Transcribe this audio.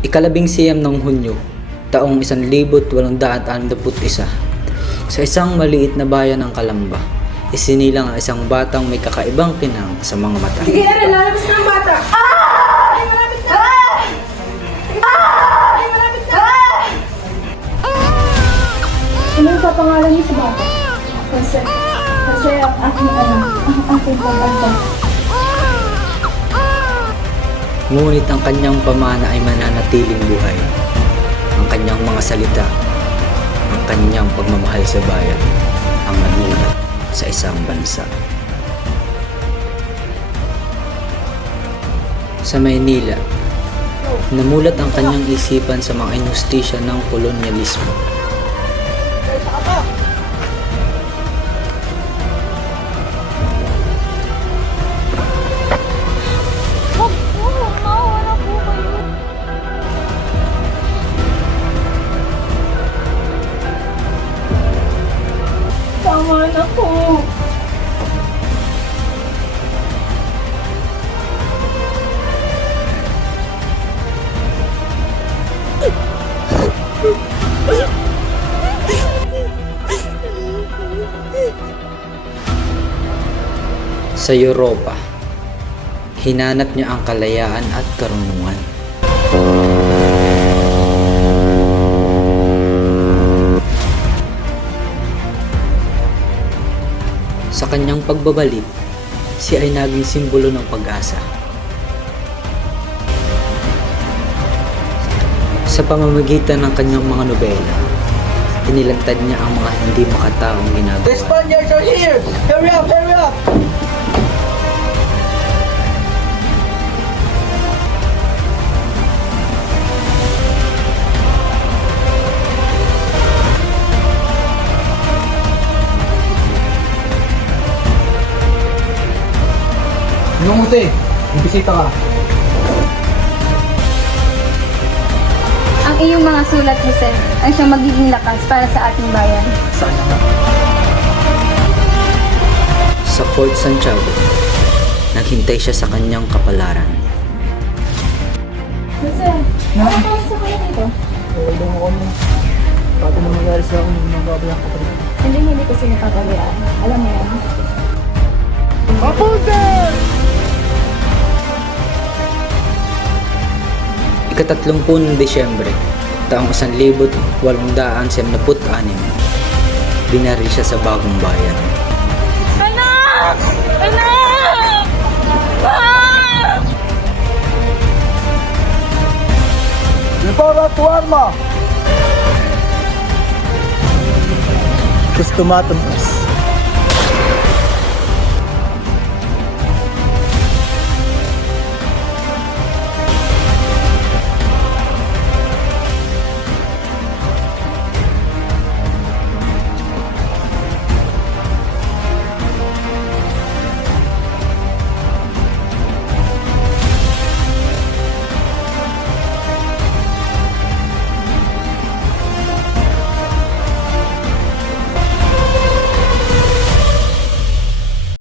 Ikalabing-siyam ng Hunyo, taong 1861, sa isang maliit na bayan ng Calamba, isinilang ang isang batang may kakaibang kinang sa mga mata. Sige na rin, lalabas na ang bata! Ay, malapit na! Ay, malapit na! Ano sa pangalan niyo sa bata? Kasi ang aking anak, ang aking pag-asa. Ngunit ang kanyang pamana ay mananatiling buhay. Ang kanyang mga salita, ang kanyang pagmamahal sa bayan, ang nanulat sa isang bansa. Sa Maynila, namulat ang kanyang isipan sa mga inustisya ng kolonyalismo. Wag po, maawa na po kayo. Tama na po. Sa Europa, hinanap niya ang kalayaan at karunungan. Sa kanyang pagbabalik, siya ay naging simbolo ng pag-asa. Sa pamamagitan ng kanyang mga nobela, inilantad niya ang mga hindi makataong The ginagawa. Spaniards are here! Hurry up! Hurry up! Lumuti! Ibisita ka. Ang iyong mga sulat, Jose, ang siyang magiging lakas para sa ating bayan. Sana nga. Sa Fort Santiago, naghintay siya sa kanyang kapalaran. Jose, ano ka sa kanya dito? Wala mo kami. Pati na mangyari sa akin ng babayang kapatid. Hindi ko sinipapagayaan. Alam mo yan. Mapunta! Ika-30 ng Desyembre, taong 1876, binaril siya sa Bagong Bayan. Anak! Anak! Ah! Prepara tu arma! Gusto matabas.